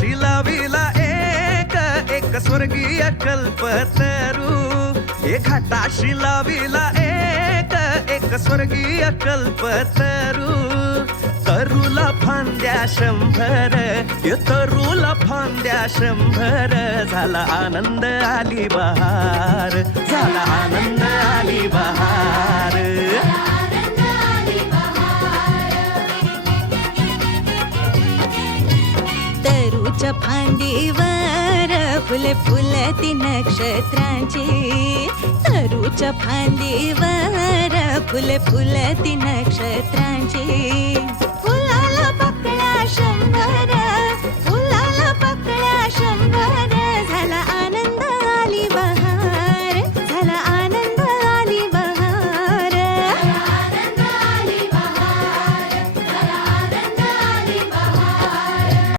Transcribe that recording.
घाटाशी लाविला एक एक स्वर्गीय कल्पतरू. हे घाटाशी लाविला एक एक स्वर्गीय कल्पतरू. तरुला फांद्या 100, ये तरुला फांद्या 100. झाला आनंद आली बहार, झाला आनंद आली बहार. तरूच्या फांदीवर फुले फुलती नक्षत्रांची. तरूच्या फांदीवर फुले फुलती नक्षत्रांची.